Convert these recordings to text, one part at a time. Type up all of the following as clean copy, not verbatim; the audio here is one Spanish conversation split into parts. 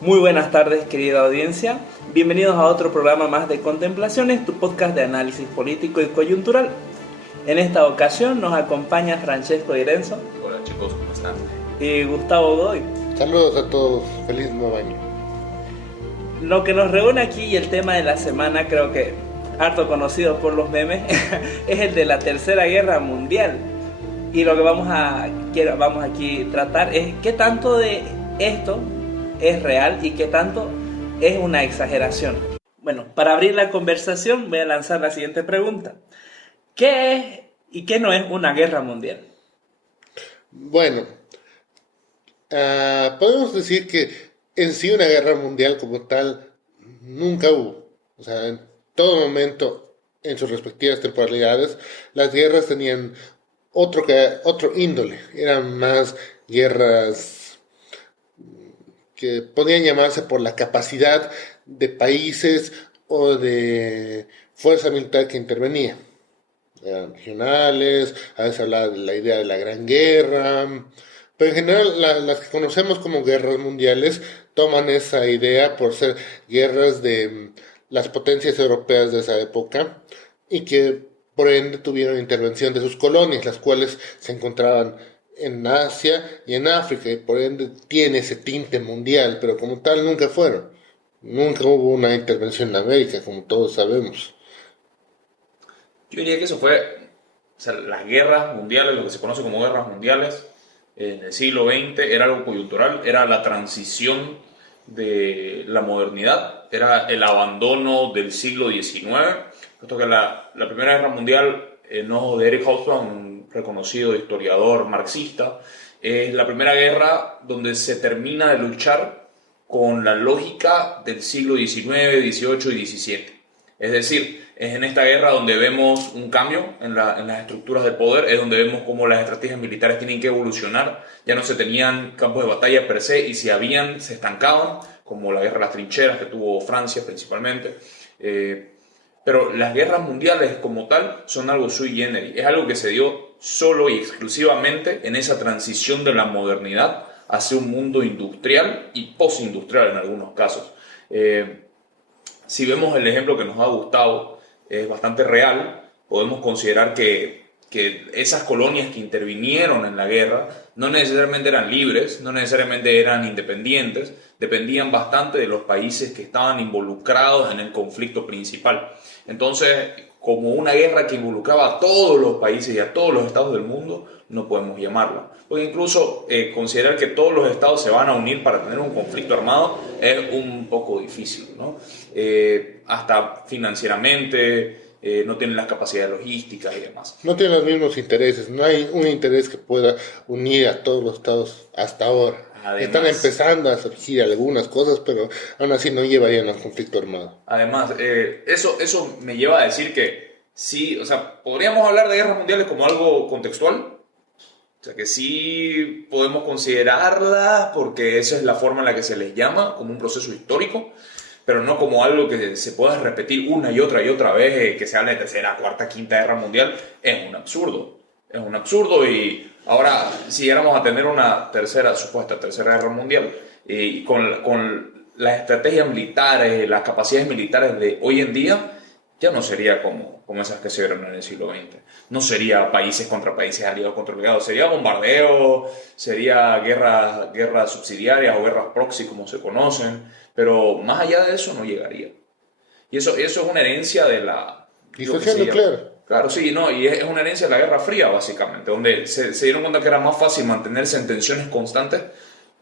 Muy buenas tardes, querida audiencia. Bienvenidos a otro programa más de Contemplaciones, tu podcast de análisis político y coyuntural. En esta ocasión nos acompaña Francesco Irenzo Hola chicos, ¿cómo están? y Gustavo Godoy. Saludos a todos, feliz nuevo año. Lo que nos reúne aquí y el tema de la semana, creo que harto conocido por los memes, es el de la Tercera Guerra Mundial. Y lo que vamos aquí a tratar es qué tanto de esto es real y qué tanto es una exageración. Bueno, para abrir la conversación voy a lanzar la siguiente pregunta. ¿Qué es y qué no es una guerra mundial? Bueno, podemos decir que en sí una guerra mundial como tal nunca hubo. O sea, en todo momento, en sus respectivas temporalidades, las guerras tenían otro índole. Eran más guerras que podían llamarse por la capacidad de países o de fuerza militar que intervenía. Eran regionales, a veces hablaba de la idea de la Gran Guerra, pero en general las que conocemos como guerras mundiales toman esa idea por ser guerras de las potencias europeas de esa época y que por ende tuvieron intervención de sus colonias, las cuales se encontraban en Asia y en África, y por ende tiene ese tinte mundial, pero como tal nunca fueron. Nunca hubo una intervención en América, como todos sabemos. Yo diría que eso fue, o sea, las guerras mundiales, lo que se conoce como guerras mundiales, en el siglo XX era algo coyuntural, era la transición de la modernidad, era el abandono del siglo XIX, puesto que la Primera Guerra Mundial, en ojos de Eric Hobsbawm, un reconocido historiador marxista, es la primera guerra donde se termina de luchar con la lógica del siglo XIX, XVIII y XVII. Es decir, es en esta guerra donde vemos un cambio en las estructuras de poder, es donde vemos cómo las estrategias militares tienen que evolucionar. Ya no se tenían campos de batalla per se, y si habían, se estancaban, como la guerra de las trincheras que tuvo Francia principalmente. Pero las guerras mundiales como tal son algo sui generis, es algo que se dio solo y exclusivamente en esa transición de la modernidad hacia un mundo industrial y postindustrial en algunos casos. Si vemos el ejemplo que nos da Gustavo, es bastante real. Podemos considerar que esas colonias que intervinieron en la guerra no necesariamente eran libres, no necesariamente eran independientes, dependían bastante de los países que estaban involucrados en el conflicto principal. Entonces, como una guerra que involucraba a todos los países y a todos los estados del mundo, no podemos llamarla. Porque incluso considerar que todos los estados se van a unir para tener un conflicto armado es un poco difícil, ¿no? Hasta financieramente, no tienen las capacidades logísticas y demás. No tienen los mismos intereses, no hay un interés que pueda unir a todos los estados hasta ahora. Están Además, empezando a surgir algunas cosas, pero aún así no llevarían a un conflicto armado. eso me lleva a decir que sí, o sea, podríamos hablar de guerras mundiales como algo contextual. O sea, que sí podemos considerarlas porque esa es la forma en la que se les llama, como un proceso histórico, pero no como algo que se pueda repetir una y otra vez, que se hable de tercera, cuarta, quinta guerra mundial. Es un absurdo. Es un absurdo. Y ahora, si llegáramos a tener una supuesta tercera guerra mundial, y con las estrategias militares, las capacidades militares de hoy en día, ya no sería como esas que se vieron en el siglo XX. No sería países contra países, aliados contra aliados. Sería bombardeo, sería guerras subsidiarias o guerras proxy como se conocen, pero más allá de eso no llegaría. Y eso es una herencia de la... Lo que Disuasión se llama, nuclear. claro, sí, no, y es una herencia de la Guerra Fría, básicamente, donde se dieron cuenta que era más fácil mantenerse en tensiones constantes,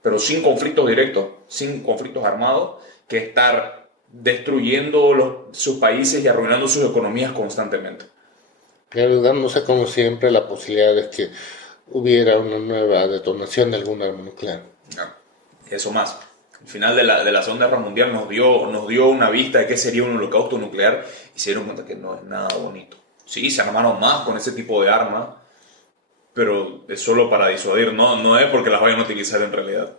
pero sin conflictos directos, sin conflictos armados, que estar destruyendo sus países y arruinando sus economías constantemente. Claro, dándose como siempre la posibilidad de que hubiera una nueva detonación de algún arma nuclear. No, eso más. El final de la Segunda Guerra Mundial nos dio una vista de qué sería un holocausto nuclear, y se dieron cuenta que no es nada bonito. Sí, se armaron más con ese tipo de armas, pero es solo para disuadir, no es porque las vayan a utilizar en realidad.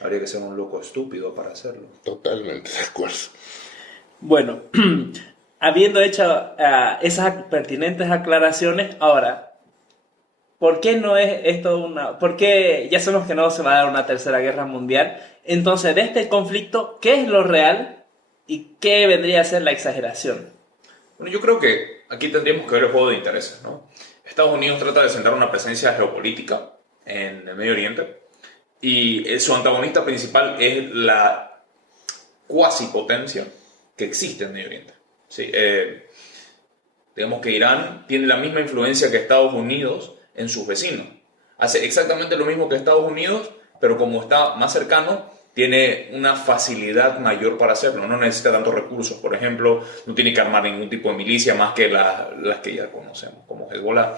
Habría que ser un loco estúpido para hacerlo. Totalmente de acuerdo. Bueno, habiendo hecho esas pertinentes aclaraciones, ahora ¿por qué no es esto una... ¿Por qué ya sabemos que no se va a dar una tercera guerra mundial? Entonces, de este conflicto, ¿qué es lo real y qué vendría a ser la exageración? Bueno, yo creo que aquí tendríamos que ver el juego de intereses, ¿no? Estados Unidos trata de sentar una presencia geopolítica en el Medio Oriente y su antagonista principal es la cuasi potencia que existe en el Medio Oriente. Sí, digamos que Irán tiene la misma influencia que Estados Unidos en sus vecinos. Hace exactamente lo mismo que Estados Unidos, pero como está más cercano, tiene una facilidad mayor para hacerlo. No necesita tantos recursos, por ejemplo, no tiene que armar ningún tipo de milicia más que las que ya conocemos, como Hezbollah.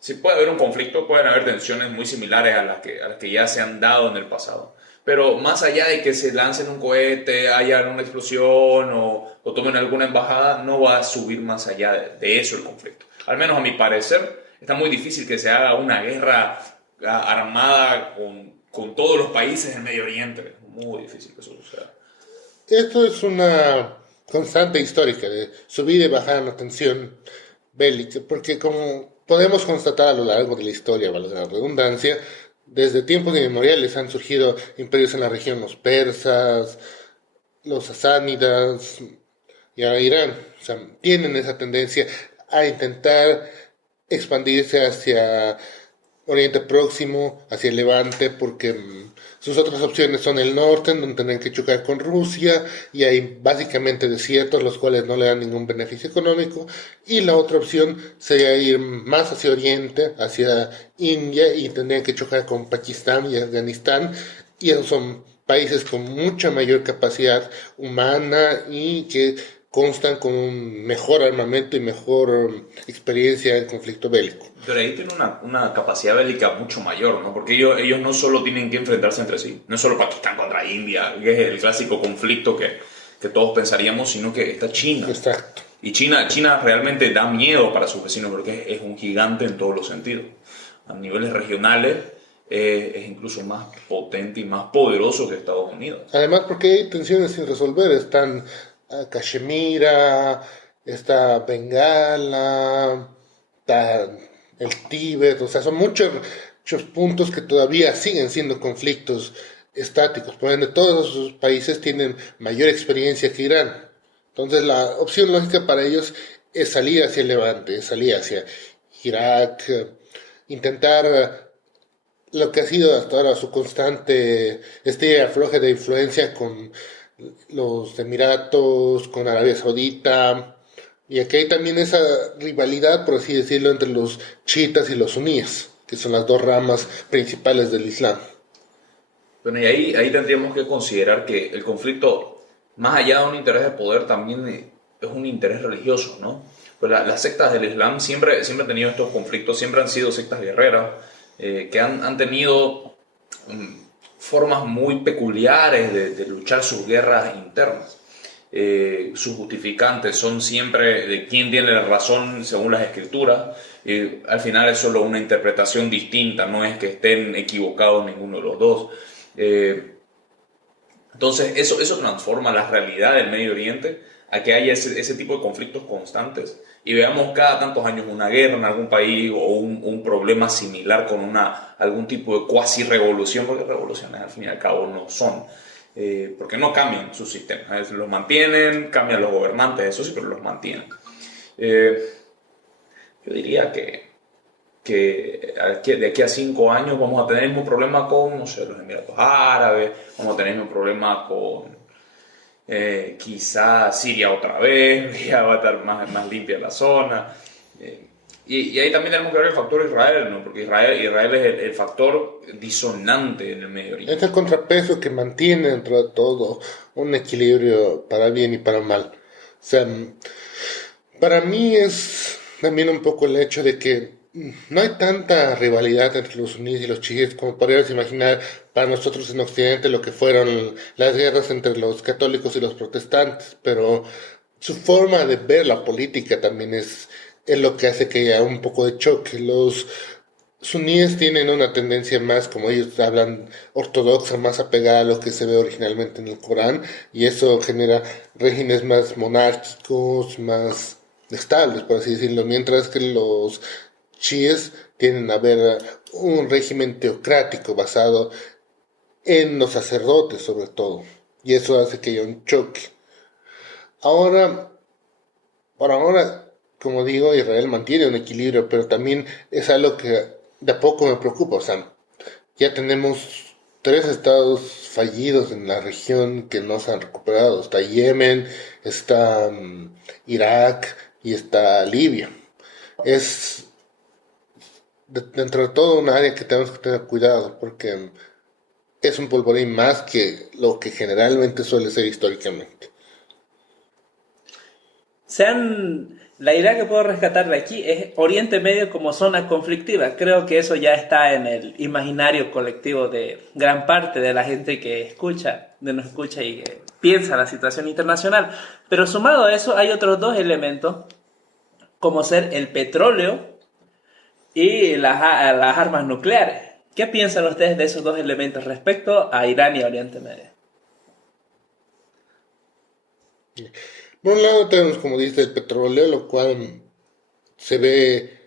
Si puede haber un conflicto, pueden haber tensiones muy similares a las que ya se han dado en el pasado. Pero más allá de que se lancen un cohete, haya una explosión o tomen alguna embajada, no va a subir más allá de eso el conflicto. Al menos a mi parecer, está muy difícil que se haga una guerra armada con todos los países del Medio Oriente. Muy difícil que eso suceda. Esto es una constante histórica de subir y bajar la tensión bélica, porque como podemos constatar a lo largo de la historia, valga la redundancia, desde tiempos inmemoriales han surgido imperios en la región, los persas, los sasánidas y ahora Irán. O sea, tienen esa tendencia a intentar expandirse hacia Oriente Próximo, hacia el Levante, porque sus otras opciones son el norte, en donde tendrán que chocar con Rusia, y hay básicamente desiertos, los cuales no le dan ningún beneficio económico, y la otra opción sería ir más hacia Oriente, hacia India, y tendrían que chocar con Pakistán y Afganistán, y esos son países con mucha mayor capacidad humana y que constan con un mejor armamento y mejor experiencia en conflicto bélico. Pero ahí tiene una capacidad bélica mucho mayor, ¿no? Porque ellos no solo tienen que enfrentarse entre sí, no es solo Pakistán contra India, que es el clásico conflicto que todos pensaríamos, sino que está China. Exacto. Y China realmente da miedo para sus vecinos porque es un gigante en todos los sentidos. A niveles regionales es incluso más potente y más poderoso que Estados Unidos. Además, porque hay tensiones sin resolver, están Cachemira, está Bengala, está el Tíbet, o sea, son muchos puntos que todavía siguen siendo conflictos estáticos. Por ende, todos esos países tienen mayor experiencia que Irán. Entonces, la opción lógica para ellos es salir hacia el Levante, es salir hacia Irak, intentar lo que ha sido hasta ahora su constante estira y afloje de influencia con los Emiratos, con Arabia Saudita, y aquí hay también esa rivalidad, por así decirlo, entre los chiitas y los suníes, que son las dos ramas principales del Islam. Bueno, y ahí tendríamos que considerar que el conflicto, más allá de un interés de poder, también es un interés religioso, ¿no? Pues las sectas del Islam siempre han tenido estos conflictos, siempre han sido sectas guerreras, que han tenido formas muy peculiares de luchar sus guerras internas. Sus justificantes son siempre de quién tiene la razón según las escrituras. Al final es solo una interpretación distinta, no es que estén equivocados ninguno de los dos. Entonces eso transforma la realidad del Medio Oriente a que haya ese tipo de conflictos constantes y veamos cada tantos años una guerra en algún país o un problema similar con algún tipo de cuasi revolución, porque revoluciones al fin y al cabo no son, porque no cambian sus sistemas, los mantienen, cambian los gobernantes, eso sí, pero los mantienen. Yo diría que de aquí a 5 años vamos a tener el mismo problema con, no sé, los Emiratos Árabes, vamos a tener el mismo problema con quizá Siria otra vez, ya va a estar más limpia la zona. Y ahí también tenemos que ver el factor Israel, ¿no? Porque Israel es el factor disonante en el Medio Oriente. Es el contrapeso que mantiene dentro de todo un equilibrio para bien y para mal. O sea, para mí es también un poco el hecho de que no hay tanta rivalidad entre los suníes y los chiíes como podríamos imaginar para nosotros en Occidente lo que fueron las guerras entre los católicos y los protestantes, pero su forma de ver la política también es lo que hace que haya un poco de choque. Los suníes tienen una tendencia más, como ellos hablan, ortodoxa, más apegada a lo que se ve originalmente en el Corán, y eso genera regímenes más monárquicos, más estables, por así decirlo, mientras que los chiíes tienden a ver un régimen teocrático basado en los sacerdotes sobre todo, y eso hace que haya un choque. Ahora, por ahora, como digo, Israel mantiene un equilibrio, pero también es algo que de a poco me preocupa. O sea, ya tenemos tres estados fallidos en la región que no se han recuperado. Está Yemen, está Irak y está Libia. Es dentro de todo un área que tenemos que tener cuidado porque es un polvorín más que lo que generalmente suele ser históricamente. La idea que puedo rescatar de aquí es Oriente Medio como zona conflictiva. Creo que eso ya está en el imaginario colectivo de gran parte de la gente que nos escucha y que piensa la situación internacional. Pero sumado a eso hay otros dos elementos, como ser el petróleo y las armas nucleares. ¿Qué piensan ustedes de esos dos elementos respecto a Irán y Oriente Medio? Por un lado tenemos, como dice, el petróleo, lo cual se ve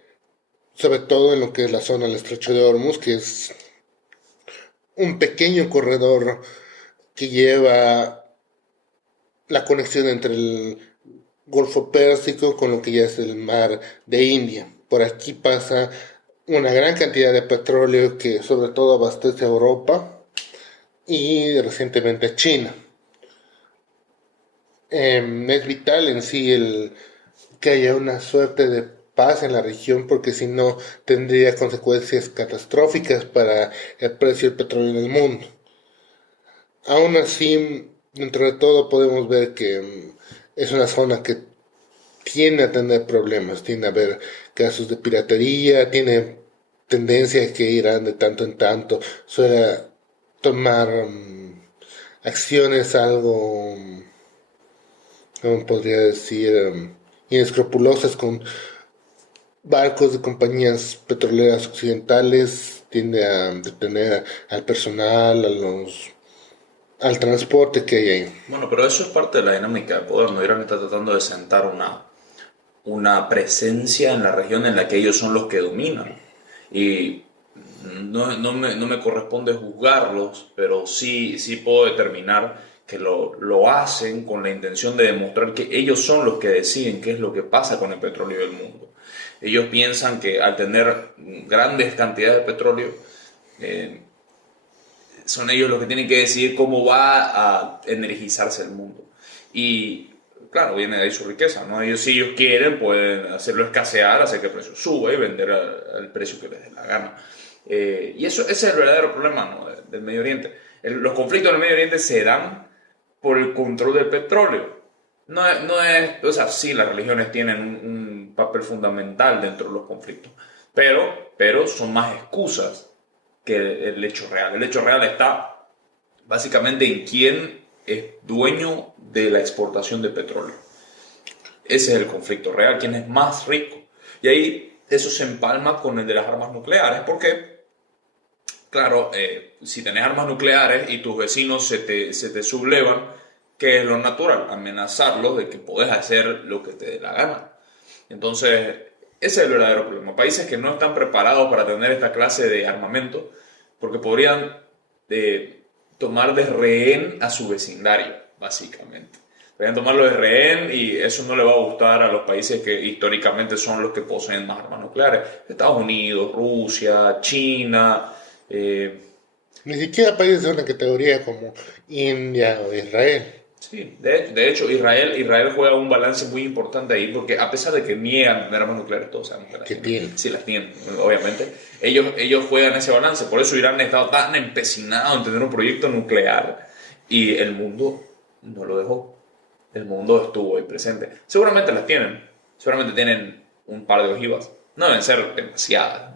sobre todo en lo que es la zona del Estrecho de Hormuz, que es un pequeño corredor que lleva la conexión entre el Golfo Pérsico con lo que ya es el mar de India. Por aquí pasa una gran cantidad de petróleo que sobre todo abastece a Europa y recientemente a China. Es vital en sí que haya una suerte de paz en la región porque si no tendría consecuencias catastróficas para el precio del petróleo en el mundo. Aún así, dentro de todo podemos ver que es una zona que tiende a tener problemas, tiende a haber casos de piratería, tiene tendencia a que Irán de tanto en tanto suele tomar acciones algo, ¿cómo podría decir? Inescrupulosas con barcos de compañías petroleras occidentales, tiende a detener al personal, al transporte que hay ahí. Bueno, pero eso es parte de la dinámica de poder, ¿no? Irán está tratando de sentar una presencia en la región en la que ellos son los que dominan. Y no me corresponde juzgarlos, pero sí puedo determinar que lo hacen con la intención de demostrar que ellos son los que deciden qué es lo que pasa con el petróleo del mundo. Ellos piensan que al tener grandes cantidades de petróleo, son ellos los que tienen que decidir cómo va a energizarse el mundo. Y claro, viene de ahí su riqueza, ¿no? Ellos, si ellos quieren, pueden hacerlo escasear, hacer que el precio suba y vender al precio que les dé la gana. Y ese es el verdadero problema, ¿no? del Medio Oriente. Los conflictos en el Medio Oriente se dan por el control del petróleo. No es, o sea, sí, las religiones tienen un papel fundamental dentro de los conflictos, pero son más excusas que el hecho real. El hecho real está básicamente en quién es dueño de la exportación de petróleo. Ese es el conflicto real, quién es más rico. Y ahí eso se empalma con el de las armas nucleares, porque, claro, si tenés armas nucleares y tus vecinos se te sublevan, ¿qué es lo natural? Amenazarlos de que podés hacer lo que te dé la gana. Entonces, ese es el verdadero problema. Países que no están preparados para tener esta clase de armamento, porque podrían tomar de rehén a su vecindario, básicamente. Podrían tomarlo de rehén y eso no le va a gustar a los países que históricamente son los que poseen más armas nucleares. Estados Unidos, Rusia, China. Ni siquiera países de una categoría como India o Israel. Sí, de hecho Israel juega un balance muy importante ahí porque a pesar de que niegan tener armas nucleares, todos sabemos que las tienen. Sí, las tienen, obviamente. Ellos juegan ese balance, por eso Irán ha estado tan empecinado en tener un proyecto nuclear y el mundo no lo dejó. El mundo estuvo ahí presente. Seguramente las tienen, seguramente tienen un par de ojivas. No deben ser demasiadas,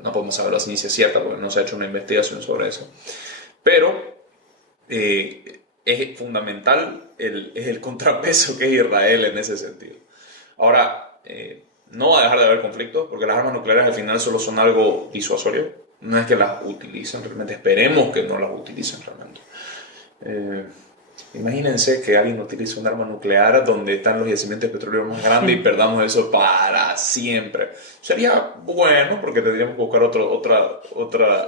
no podemos saber la ciencia cierta porque no se ha hecho una investigación sobre eso. Pero es fundamental es el contrapeso que es Israel en ese sentido. Ahora, no va a dejar de haber conflictos porque las armas nucleares al final solo son algo disuasorio. No es que las utilicen realmente, esperemos que no las utilicen realmente. Imagínense que alguien utilice un arma nuclear donde están los yacimientos de petróleo más grandes y perdamos eso para siempre. Sería bueno porque tendríamos que buscar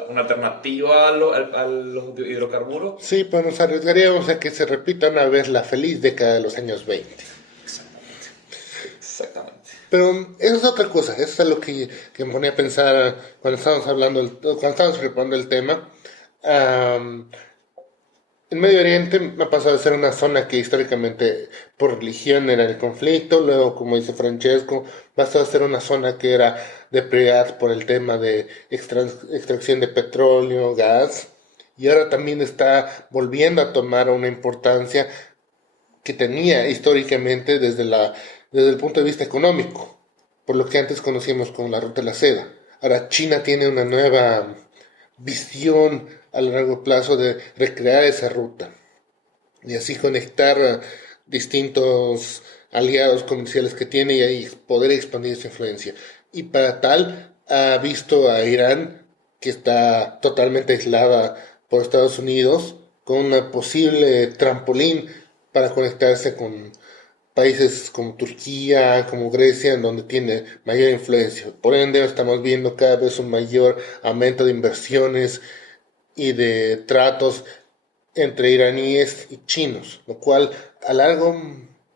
una alternativa a los hidrocarburos. Sí, pues nos arriesgaríamos a que se repita una vez la feliz década de los años 20. Exactamente. Pero eso es otra cosa, eso es lo que me ponía a pensar cuando estábamos cuando estábamos preparando el tema. El Medio Oriente ha pasado de ser una zona que históricamente por religión era el conflicto, luego, como dice Francesco, pasó a ser una zona que era de prioridad por el tema de extracción de petróleo, gas, y ahora también está volviendo a tomar una importancia que tenía históricamente desde el punto de vista económico, por lo que antes conocíamos como la ruta de la seda. Ahora China tiene una nueva visión a largo plazo de recrear esa ruta y así conectar a distintos aliados comerciales que tiene y ahí poder expandir su influencia. Y para tal ha visto a Irán, que está totalmente aislada por Estados Unidos, con una posible trampolín para conectarse con países como Turquía, como Grecia, en donde tiene mayor influencia. Por ende, estamos viendo cada vez un mayor aumento de inversiones y de tratos entre iraníes y chinos, lo cual a largo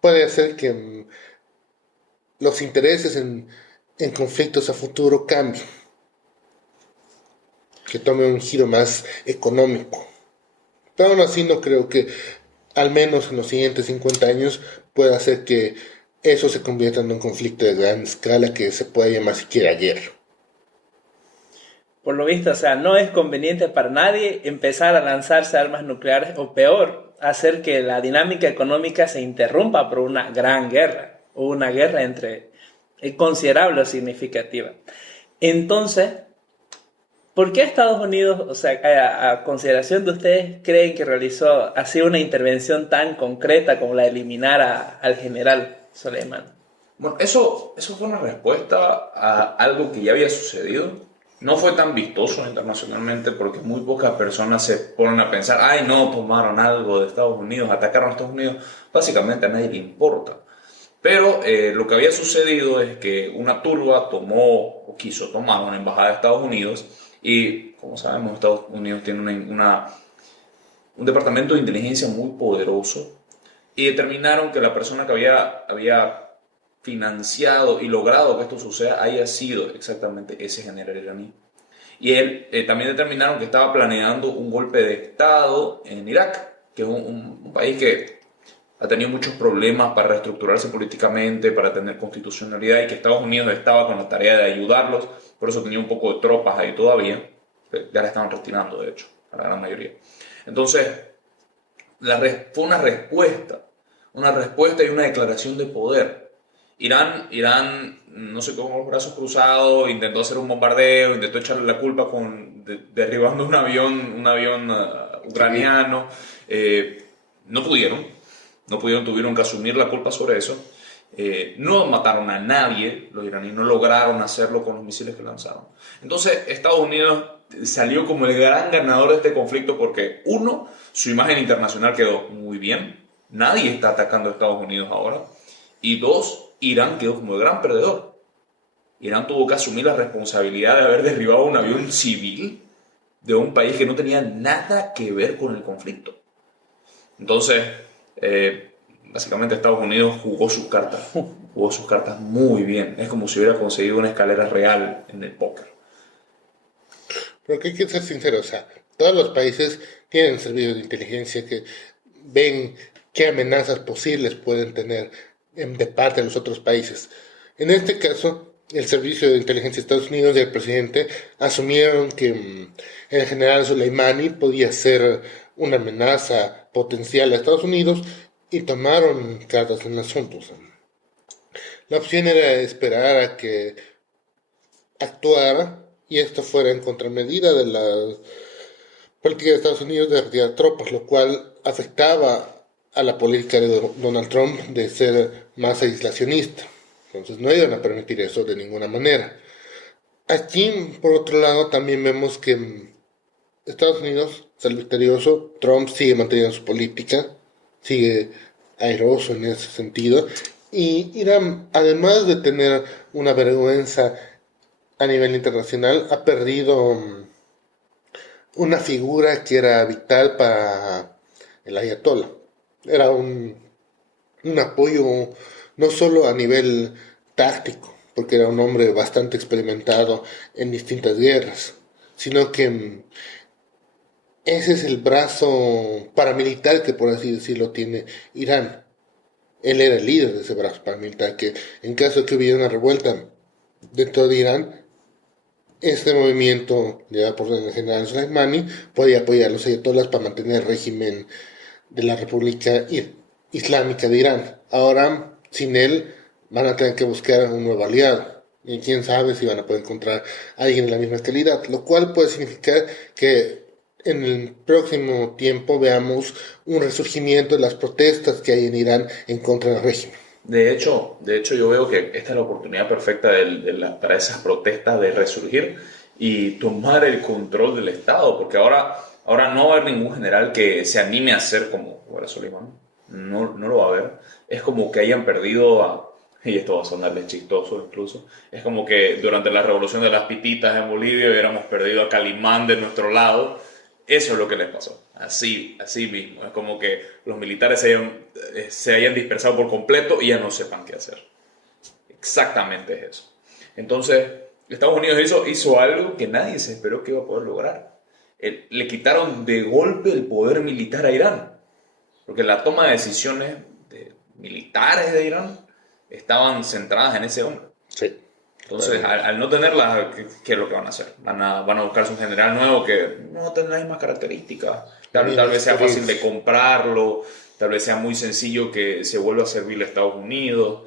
puede hacer que los intereses en conflictos a futuro cambien, que tome un giro más económico. Pero aún así no creo que, al menos en los siguientes 50 años, pueda hacer que eso se convierta en un conflicto de gran escala que se pueda llamar siquiera guerra. Por lo visto, o sea, no es conveniente para nadie empezar a lanzarse armas nucleares o peor, hacer que la dinámica económica se interrumpa por una gran guerra o una guerra considerable o significativa. Entonces, ¿por qué Estados Unidos, o sea, a consideración de ustedes, creen que realizó así una intervención tan concreta como la de eliminar al general Soleimán? Bueno, eso fue una respuesta a algo que ya había sucedido. No fue tan vistoso internacionalmente porque muy pocas personas se ponen a pensar, ay no, tomaron algo de Estados Unidos, atacaron a Estados Unidos. Básicamente a nadie le importa. Pero lo que había sucedido es que una turba tomó o quiso tomar una embajada de Estados Unidos y, como sabemos, Estados Unidos tiene un departamento de inteligencia muy poderoso y determinaron que la persona que había financiado y logrado que esto suceda haya sido exactamente ese general iraní. Y él también determinaron que estaba planeando un golpe de Estado en Irak, que es un país que ha tenido muchos problemas para reestructurarse políticamente, para tener constitucionalidad, y que Estados Unidos estaba con la tarea de ayudarlos, por eso tenía un poco de tropas ahí todavía, ya la estaban retirando de hecho, a la gran mayoría. Entonces, fue una respuesta y una declaración de poder. Irán, no sé, con los brazos cruzados, intentó hacer un bombardeo, intentó echarle la culpa derribando un avión ucraniano. No pudieron, tuvieron que asumir la culpa sobre eso. No mataron a nadie, los iraníes no lograron hacerlo con los misiles que lanzaron. Entonces, Estados Unidos salió como el gran ganador de este conflicto porque, uno, su imagen internacional quedó muy bien, nadie está atacando a Estados Unidos ahora, y dos, Irán quedó como el gran perdedor. Irán tuvo que asumir la responsabilidad de haber derribado un avión civil de un país que no tenía nada que ver con el conflicto. Entonces, básicamente Estados Unidos jugó sus cartas muy bien. Es como si hubiera conseguido una escalera real en el póker. Pero que hay que ser sinceros, o sea, todos los países tienen servicios de inteligencia que ven qué amenazas posibles pueden tener de parte de los otros países. En este caso, el servicio de inteligencia de Estados Unidos y el presidente asumieron que el general Soleimani podía ser una amenaza potencial a Estados Unidos y tomaron cartas en el asunto. O sea, la opción era esperar a que actuara y esto fuera en contramedida de la política de Estados Unidos de retirar tropas, lo cual afectaba a la política de Donald Trump de ser más aislacionista. Entonces no iban a permitir eso de ninguna manera. Aquí, por otro lado, también vemos que Estados Unidos sale victorioso, Trump sigue manteniendo su política, sigue airoso en ese sentido. Y Irán, además de tener una vergüenza a nivel internacional, ha perdido una figura que era vital para el ayatollah. Era un apoyo no solo a nivel táctico, porque era un hombre bastante experimentado en distintas guerras, sino que ese es el brazo paramilitar que, por así decirlo, tiene Irán. Él era el líder de ese brazo paramilitar que, en caso de que hubiera una revuelta dentro de Irán, este movimiento, llevado por el general Soleimani, podía apoyar a los ayatolás para mantener el régimen de la República Islámica de Irán. Ahora, sin él, van a tener que buscar un nuevo aliado. Y quién sabe si van a poder encontrar a alguien de la misma calidad, lo cual puede significar que en el próximo tiempo veamos un resurgimiento de las protestas que hay en Irán en contra del régimen. De hecho, yo veo que esta es la oportunidad perfecta para esas protestas de resurgir y tomar el control del Estado, porque ahora no va a haber ningún general que se anime a ser como Soleimán. No lo va a haber. Es como que hayan perdido y esto va a sonarles chistoso incluso, es como que durante la revolución de las pititas en Bolivia hubiéramos perdido a Calimán de nuestro lado. Eso es lo que les pasó, así mismo. Es como que los militares se hayan dispersado por completo y ya no sepan qué hacer. Exactamente es eso. Entonces, Estados Unidos hizo algo que nadie se esperó que iba a poder lograr. Le quitaron de golpe el poder militar a Irán, porque la toma de decisiones militares de Irán estaban centradas en ese hombre. Sí. Entonces, al no tenerla, ¿qué es lo que van a hacer? Van a buscarse un general nuevo que no tenga las mismas características. Tal vez sea fácil de comprarlo, tal vez sea muy sencillo que se vuelva a servir a Estados Unidos.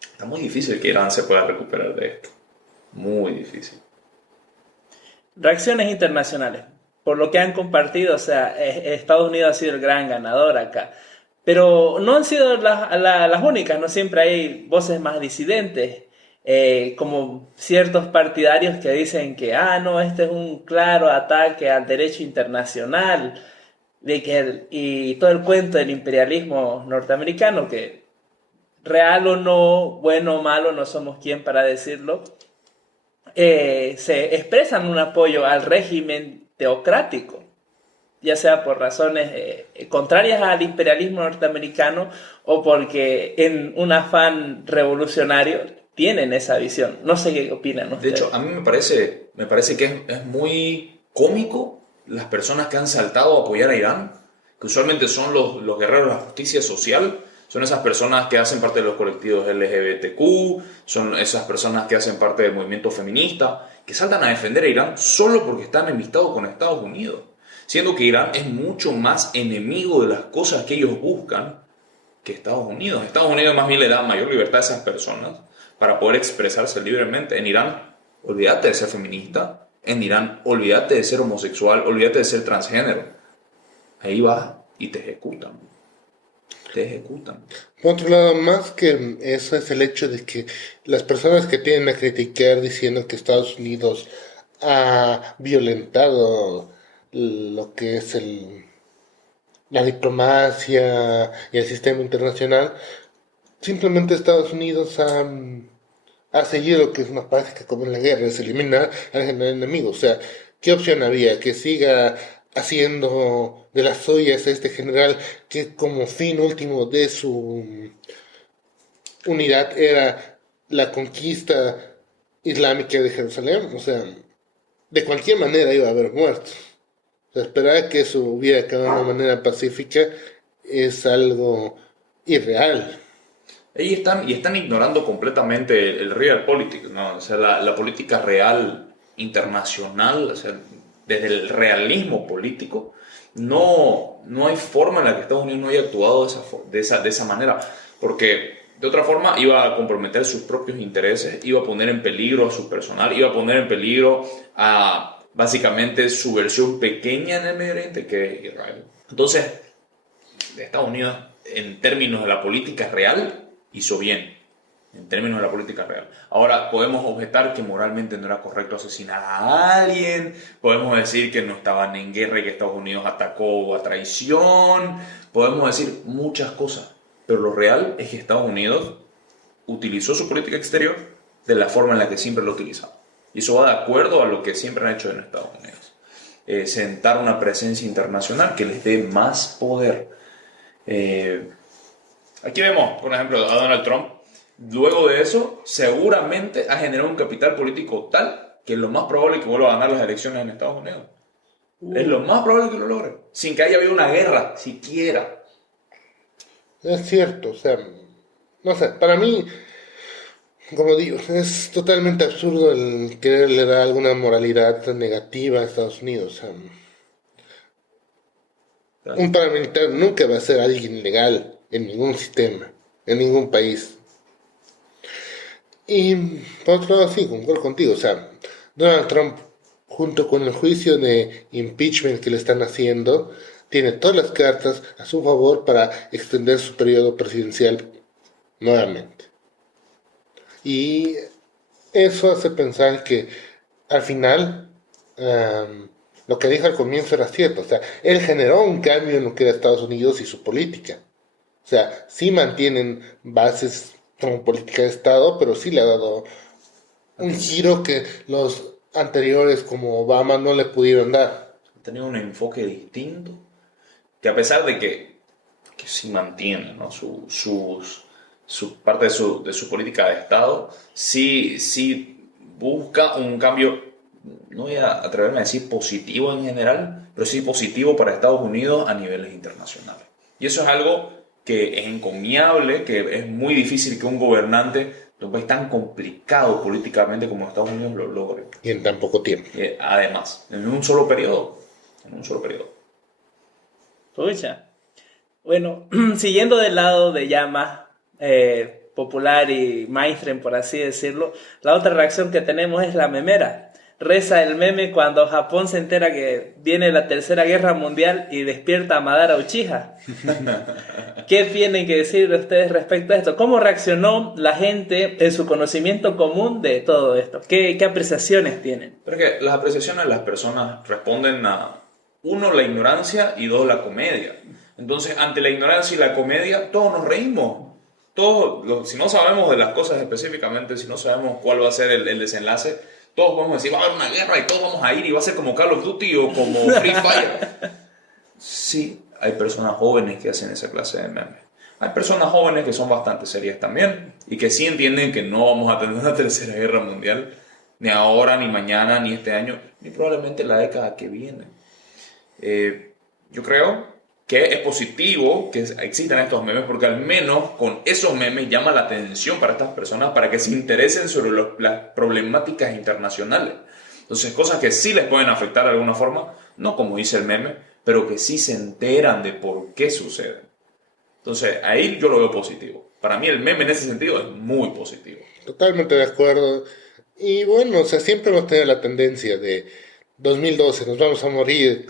Está muy difícil que Irán se pueda recuperar de esto. Muy difícil. Reacciones internacionales. Por lo que han compartido, o sea, Estados Unidos ha sido el gran ganador acá. Pero no han sido las únicas, no siempre hay voces más disidentes. Como ciertos partidarios que dicen que no, este es un claro ataque al derecho internacional y todo el cuento del imperialismo norteamericano, que real o no, bueno o malo, no somos quien para decirlo, se expresan un apoyo al régimen teocrático, ya sea por razones contrarias al imperialismo norteamericano o porque en un afán revolucionario tienen esa visión. No sé qué opinan ustedes. De hecho, a mí me parece que es muy cómico las personas que han saltado a apoyar a Irán, que usualmente son los guerreros de la justicia social, son esas personas que hacen parte de los colectivos LGBTQ, son esas personas que hacen parte del movimiento feminista, que saltan a defender a Irán solo porque están enemistados con Estados Unidos, siendo que Irán es mucho más enemigo de las cosas que ellos buscan que Estados Unidos. Estados Unidos más bien le da mayor libertad a esas personas para poder expresarse libremente. En Irán, olvídate de ser feminista. En Irán, olvídate de ser homosexual. Olvídate de ser transgénero. Ahí vas y te ejecutan. Te ejecutan. Por otro lado, más que eso es el hecho de que las personas que tienden a criticar diciendo que Estados Unidos ha violentado lo que es la diplomacia y el sistema internacional, simplemente Estados Unidos ha seguido lo que es una práctica común en la guerra, es eliminar al general enemigo. O sea, ¿qué opción había? Que siga haciendo de las suyas a este general que como fin último de su unidad era la conquista islámica de Jerusalén. O sea, de cualquier manera iba a haber muertos. O sea, esperar que eso hubiera quedado de una manera pacífica es algo irreal. Y están ignorando completamente el realpolitik, ¿no? O sea, la política real internacional, o sea, desde el realismo político, no hay forma en la que Estados Unidos no haya actuado de esa manera, porque de otra forma iba a comprometer sus propios intereses, iba a poner en peligro a su personal, iba a poner en peligro a básicamente su versión pequeña en el Medio Oriente, que es Israel. Entonces, Estados Unidos, en términos de la política real, hizo bien. en términos de la política real. Ahora, podemos objetar que moralmente no era correcto asesinar a alguien, podemos decir que no estaban en guerra y que Estados Unidos atacó a traición, podemos decir muchas cosas, pero lo real es que Estados Unidos utilizó su política exterior de la forma en la que siempre lo ha utilizado. Y eso va de acuerdo a lo que siempre han hecho en Estados Unidos. Sentar una presencia internacional que les dé más poder. Aquí vemos, por ejemplo, a Donald Trump. Luego de eso, seguramente ha generado un capital político tal que es lo más probable que vuelva a ganar las elecciones en Estados Unidos. Es lo más probable que lo logre, sin que haya habido una guerra, siquiera. Es cierto, o sea, no sé, para mí, como digo, es totalmente absurdo el quererle dar alguna moralidad negativa a Estados Unidos. O sea, un paramilitar nunca va a ser alguien legal en ningún sistema, en ningún país. Y por otro lado, sí, concuerdo contigo. O sea, Donald Trump, junto con el juicio de impeachment que le están haciendo, tiene todas las cartas a su favor para extender su periodo presidencial nuevamente. Y eso hace pensar que al final lo que dijo al comienzo era cierto. O sea, él generó un cambio en lo que era Estados Unidos y su política. O sea, sí mantienen bases como política de Estado, pero sí le ha dado un giro que los anteriores como Obama no le pudieron dar. Ha tenido un enfoque distinto, que a pesar de que sí mantiene, ¿no?, su parte de su política de Estado, sí busca un cambio, no voy a atreverme a decir positivo en general, pero sí positivo para Estados Unidos a niveles internacionales. Y eso es algo que es encomiable, que es muy difícil que un gobernante de un país tan complicado políticamente como Estados Unidos lo logre. Y en tan poco tiempo. Además, en un solo periodo. Pucha. Bueno, siguiendo del lado de ya más popular y mainstream, por así decirlo, la otra reacción que tenemos es la memera. Reza el meme cuando Japón se entera que viene la Tercera Guerra Mundial y despierta a Madara Uchiha. ¿Qué tienen que decir ustedes respecto a esto? ¿Cómo reaccionó la gente en su conocimiento común de todo esto? ¿Qué apreciaciones tienen? Pero es que las apreciaciones de las personas responden a, uno, la ignorancia y dos, la comedia. Entonces, ante la ignorancia y la comedia, todos nos reímos. Si no sabemos de las cosas específicamente, si no sabemos cuál va a ser el desenlace, todos podemos decir, va a haber una guerra y todos vamos a ir y va a ser como Call of Duty o como Free Fire. Sí, hay personas jóvenes que hacen esa clase de memes. Hay personas jóvenes que son bastante serias también y que sí entienden que no vamos a tener una tercera guerra mundial, ni ahora, ni mañana, ni este año, ni probablemente la década que viene. Yo creo que es positivo que existan estos memes porque al menos con esos memes llama la atención para estas personas para que se interesen sobre las problemáticas internacionales. Entonces, cosas que sí les pueden afectar de alguna forma, no como dice el meme, pero que sí se enteran de por qué suceden. Entonces, ahí yo lo veo positivo. Para mí el meme en ese sentido es muy positivo. Totalmente de acuerdo. Y bueno, o sea, siempre hemos tenido la tendencia de 2012, nos vamos a morir.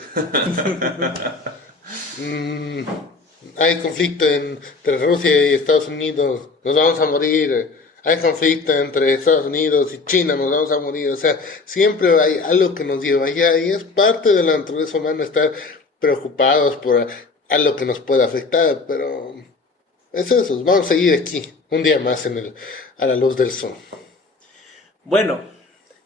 Hay conflicto entre Rusia y Estados Unidos, nos vamos a morir. Hay conflicto entre Estados Unidos y China, nos vamos a morir. O sea, siempre hay algo que nos lleva allá y es parte de la naturaleza humana estar preocupados por algo que nos pueda afectar, pero es eso, vamos a seguir aquí un día más a la luz del sol. Bueno,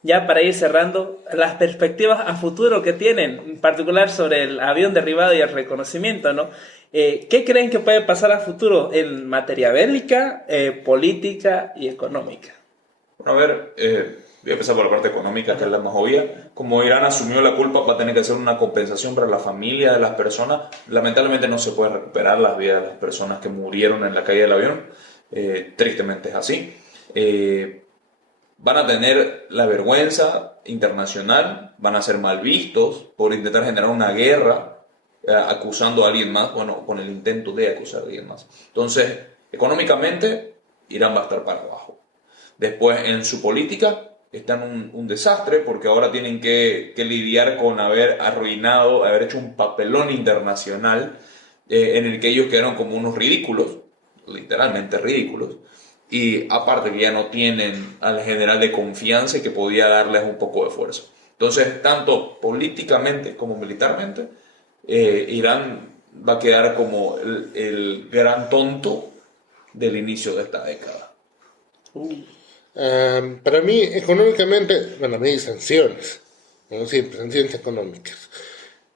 ya para ir cerrando, las perspectivas a futuro que tienen, en particular sobre el avión derribado y el reconocimiento, ¿no? ¿Qué creen que puede pasar a futuro en materia bélica, política y económica? Bueno, a ver, voy a empezar por la parte económica, que es la más obvia. Como Irán asumió la culpa, va a tener que hacer una compensación para la familia de las personas. Lamentablemente no se puede recuperar las vidas de las personas que murieron en la caída del avión. Tristemente es así. Van a tener la vergüenza internacional, van a ser mal vistos por intentar generar una guerra acusando a alguien más, bueno, con el intento de acusar a alguien más. Entonces, económicamente, Irán va a estar para abajo. Después, en su política, están un desastre porque ahora tienen que lidiar con haber arruinado, haber hecho un papelón internacional en el que ellos quedaron como unos ridículos, literalmente ridículos. y aparte que ya no tienen al general de confianza que podía darles un poco de fuerza. Entonces, tanto políticamente como militarmente, Irán va a quedar como el gran tonto del inicio de esta década. Para mí, económicamente, bueno, a mí hay sanciones, ¿no? Siempre, sanciones económicas.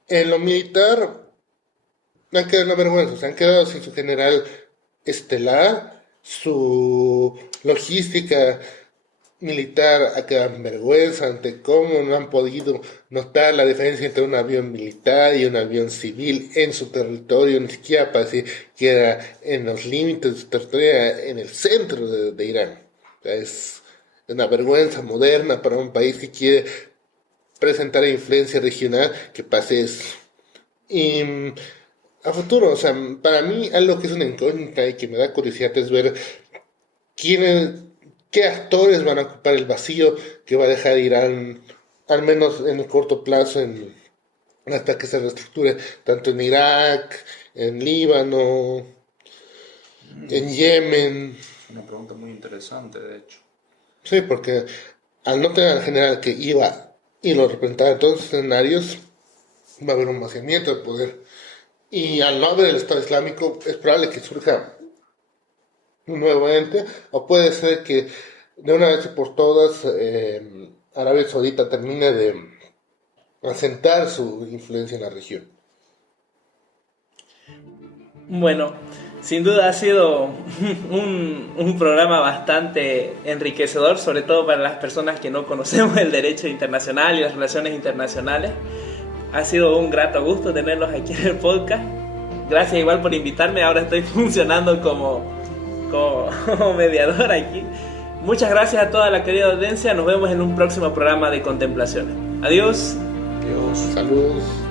En lo militar, han quedado una vergüenza, se han quedado sin su general estelar, su logística militar ha quedado en vergüenza ante cómo no han podido notar la diferencia entre un avión militar y un avión civil en su territorio, ni siquiera para decir que era en los límites de su territorio, era en el centro de Irán. O sea, es una vergüenza moderna para un país que quiere presentar influencia regional, que pase eso. Y a futuro, o sea, para mí algo que es una incógnita y que me da curiosidad es ver qué actores van a ocupar el vacío que va a dejar Irán, al menos en el corto plazo, hasta que se reestructure, tanto en Irak, en Líbano, en Yemen. Una pregunta muy interesante, de hecho. Sí, porque al no tener al general que iba y lo representaba en todos los escenarios, va a haber un vaciamiento de poder. Y al no haber el Estado Islámico, es probable que surja un nuevo ente, o puede ser que de una vez y por todas Arabia Saudita termine de asentar su influencia en la región. Bueno, sin duda ha sido un programa bastante enriquecedor, sobre todo para las personas que no conocemos el derecho internacional y las relaciones internacionales. Ha sido un grato gusto tenerlos aquí en el podcast. Gracias igual por invitarme, ahora estoy funcionando como mediador aquí. Muchas gracias a toda la querida audiencia, nos vemos en un próximo programa de Contemplaciones. Adiós. Adiós. Saludos.